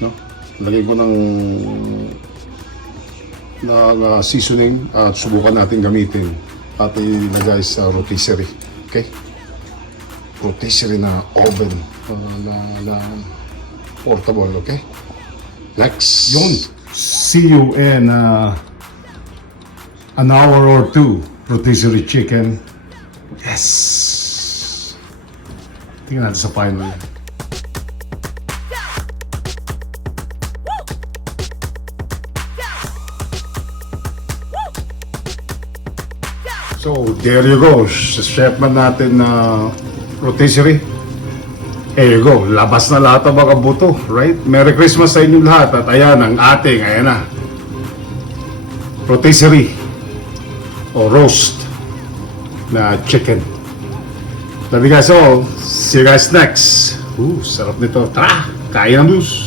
no? Lagay ko ng seasoning at subukan natin gamitin at ilagay sa rotisserie. Okay? Rotisserie na oven na portable, okay? Next. Yun. See you in an hour or two. Rotisserie chicken. Yes! Tingnan natin sa final. So, there you go. Sa chefman natin na rotisserie. There you go. Labas na lahat ang mga buto, right? Merry Christmas sa inyong lahat. At ayan, ang ating, ayan na. Rotisserie. O roast na chicken. Love you guys all. See you guys next. Sarap nito. Tara, kain ng blues.